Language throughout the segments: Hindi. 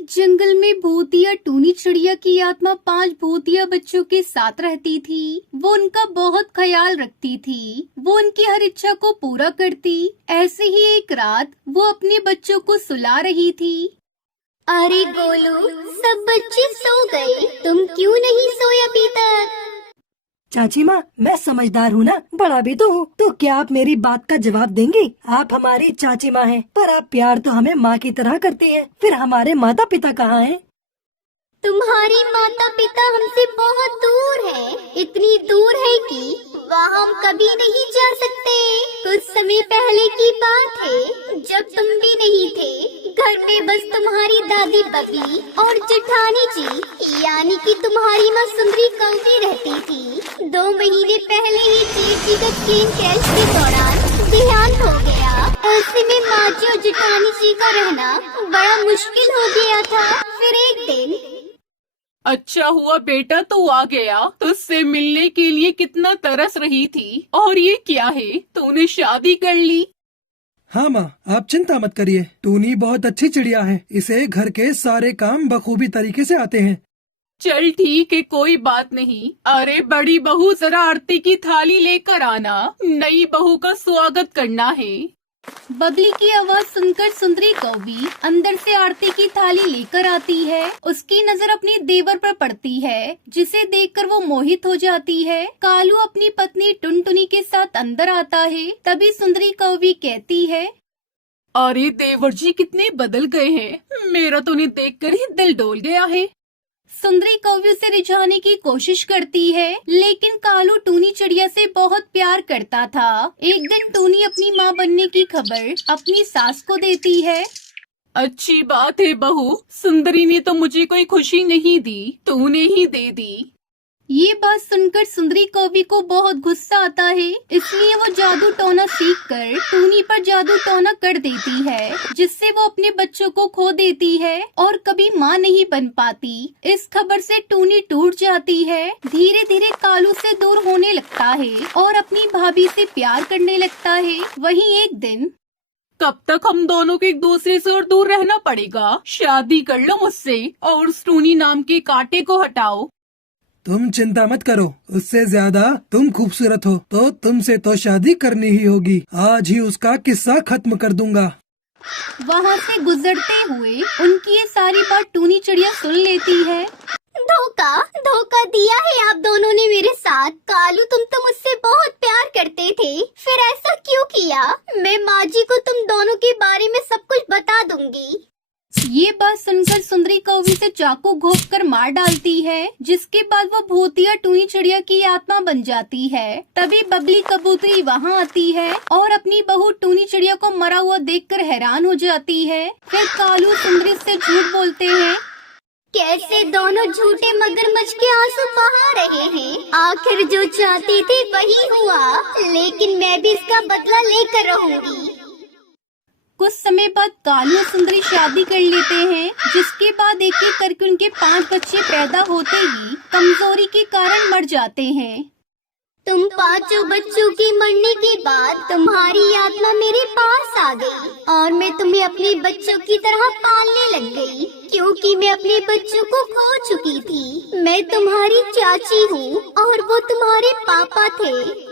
एक जंगल में भूतिया टूनी चिड़िया की आत्मा 5 भूतिया बच्चों के साथ रहती थी। वो उनका बहुत ख्याल रखती थी। वो उनकी हर इच्छा को पूरा करती। ऐसे ही एक रात वो अपने बच्चों को सुला रही थी। अरे गोलू, सब बच्चे सो गए, तुम क्यों नहीं सोए अभी तक? चाची माँ, मैं समझदार हूँ ना, बड़ा भी तो हूँ, तो क्या आप मेरी बात का जवाब देंगे? आप हमारी चाची माँ हैं, पर आप प्यार तो हमें माँ की तरह करती हैं। फिर हमारे माता पिता कहाँ हैं? तुम्हारी माता पिता हमसे बहुत दूर है, इतनी दूर है कि वहाँ हम कभी नहीं जा सकते। कुछ समय पहले की बात है, जब तुम भी नहीं थे, घर में बस तुम्हारी दादी बबली और जेठानी जी यानी कि तुम्हारी माँ सुंदरी कौवी रहती थी। 2 महीने पहले ही जेठ जी का ट्रेन क्रैश के दौरान देहांत हो गया। ऐसे में माँ जी और जेठानी जी का रहना बड़ा मुश्किल हो गया था। फिर एक दिन अच्छा हुआ बेटा तू आ गया, तुझसे मिलने के लिए कितना तरस रही थी। और ये क्या है, तूने शादी कर ली? हाँ माँ, आप चिंता मत करिए, टूनी बहुत अच्छी चिड़िया है, इसे घर के सारे काम बखूबी तरीके से आते हैं। चल ठीक है, कोई बात नहीं। अरे बड़ी बहू, जरा आरती की थाली लेकर आना, नई बहू का स्वागत करना है। बबली की आवाज सुनकर सुंदरी कौवी अंदर से आरती की थाली लेकर आती है। उसकी नजर अपने देवर पर पड़ती है, जिसे देखकर वो मोहित हो जाती है। कालू अपनी पत्नी टुनटुनी के साथ अंदर आता है। तभी सुंदरी कौवी कहती है, अरे देवर जी कितने बदल गए हैं, मेरा तो उन्हें देखकर ही दिल डोल गया है। सुंदरी कौवी उसे रिझाने की कोशिश करती है, लेकिन कालू टूनी चिड़िया से बहुत प्यार करता था। एक दिन टूनी अपनी माँ बनने की खबर अपनी सास को देती है। अच्छी बात है बहू, सुंदरी ने तो मुझे कोई खुशी नहीं दी, तूने ही दे दी। ये बात सुनकर सुंदरी कौवी को बहुत गुस्सा आता है, इसलिए वो जादू टोना सीखकर टूनी पर जादू टोना कर देती है, जिससे वो अपने बच्चों को खो देती है और कभी माँ नहीं बन पाती। इस खबर से टूनी टूट जाती है। धीरे धीरे कालू से दूर होने लगता है और अपनी भाभी से प्यार करने लगता है। वहीं एक दिन, कब तक हम दोनों को एक दूसरे से और दूर रहना पड़ेगा? शादी कर लो मुझसे और उस टूनी नाम के कांटे को हटाओ। तुम चिंता मत करो, उससे ज्यादा तुम खूबसूरत हो, तो तुमसे तो शादी करनी ही होगी। आज ही उसका किस्सा खत्म कर दूंगा। वहाँ से गुजरते हुए उनकी ये सारी बात टूनी चिड़िया सुन लेती है। धोखा दिया है आप दोनों ने मेरे साथ। कालू, तुम तो मुझसे बहुत प्यार करते थे, फिर ऐसा क्यों किया? मैं माँ जी को तुम दोनों के बारे में सब कुछ बता दूंगी। ये बात सुनकर सुंदरी कौवी से चाकू घोंप कर मार डालती है, जिसके बाद वो भूतिया टूनी चिड़िया की आत्मा बन जाती है। तभी बबली कबूतरी वहाँ आती है और अपनी बहू टूनी चिड़िया को मरा हुआ देखकर हैरान हो जाती है। फिर कालू सुंदरी से झूठ बोलते हैं। कैसे दोनों झूठे मगरमच्छ के आंसू बहा रहे हैं। आखिर जो चाहते थे वही हुआ, लेकिन मैं भी इसका बदला लेकर रहूंगी। कुछ समय बाद कालू और सुंदरी शादी कर लेते हैं, जिसके बाद एक एक करके उनके 5 बच्चे पैदा होते ही कमजोरी के कारण मर जाते हैं। तुम 5 बच्चों के मरने के बाद तुम्हारी आत्मा मेरे पास आ गई और मैं तुम्हें अपने बच्चों की तरह पालने लग गई, क्योंकि मैं अपने बच्चों को खो चुकी थी। मैं तुम्हारी चाची हूँ और वो तुम्हारे पापा थे।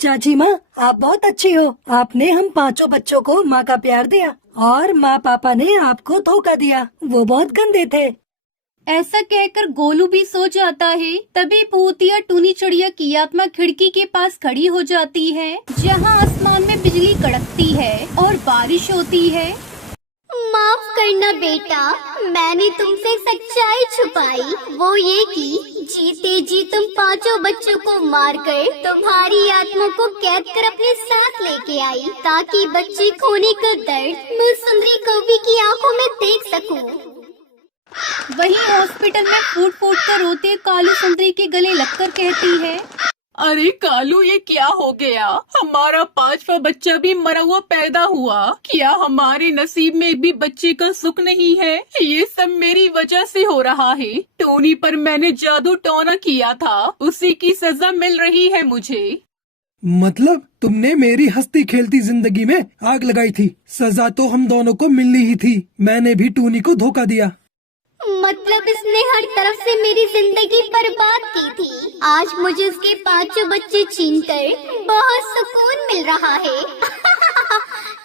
चाची माँ, आप बहुत अच्छी हो। आपने हम 5 बच्चों को माँ का प्यार दिया और माँ पापा ने आपको धोखा दिया, वो बहुत गंदे थे। ऐसा कहकर गोलू भी सो जाता है। तभी भूतिया टूनी चिड़िया की आत्मा खिड़की के पास खड़ी हो जाती है, जहाँ आसमान में बिजली कड़कती है और बारिश होती है। माफ करना बेटा, मैंने तुमसे सच्चाई छुपाई, वो ये कि जीते जी तुम 5 बच्चों को मारकर तुम्हारी आत्मा को कैद कर अपने साथ लेके आई, ताकि बच्चे खोने का दर्द मैं सुंदरी कौवी की आंखों में देख सकूं। वहीं हॉस्पिटल में फूट फूट कर रोते कालू सुंदरी के गले लगकर कहती है, अरे कालू, ये क्या हो गया? हमारा 5वां बच्चा भी मरा हुआ पैदा हुआ। क्या हमारे नसीब में भी बच्चे का सुख नहीं है? ये सब मेरी वजह से हो रहा है। टोनी पर मैंने जादू टोना किया था, उसी की सजा मिल रही है मुझे। मतलब तुमने मेरी हंसती खेलती जिंदगी में आग लगाई थी। सजा तो हम दोनों को मिलनी ही थी। मैंने भी टूनी को धोखा दिया। मतलब इसने हर तरफ से मेरी जिंदगी बर्बाद की थी। आज मुझे उसके 5 बच्चे छीनकर बहुत सुकून मिल रहा है।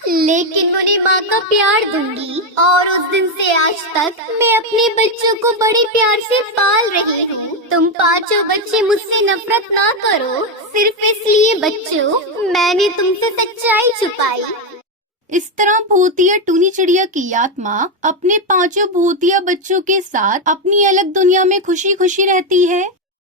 लेकिन उन्हें माँ का प्यार दूंगी और उस दिन से आज तक मैं अपने बच्चों को बड़े प्यार से पाल रही हूँ। तुम 5 बच्चे मुझसे नफरत ना करो। सिर्फ इसलिए बच्चों मैंने तुमसे सच्चाई छुपाई। इस तरह भूतिया टूनी चिड़िया की आत्मा अपने 5 भूतिया बच्चों के साथ अपनी अलग दुनिया में खुशी खुशी रहती है।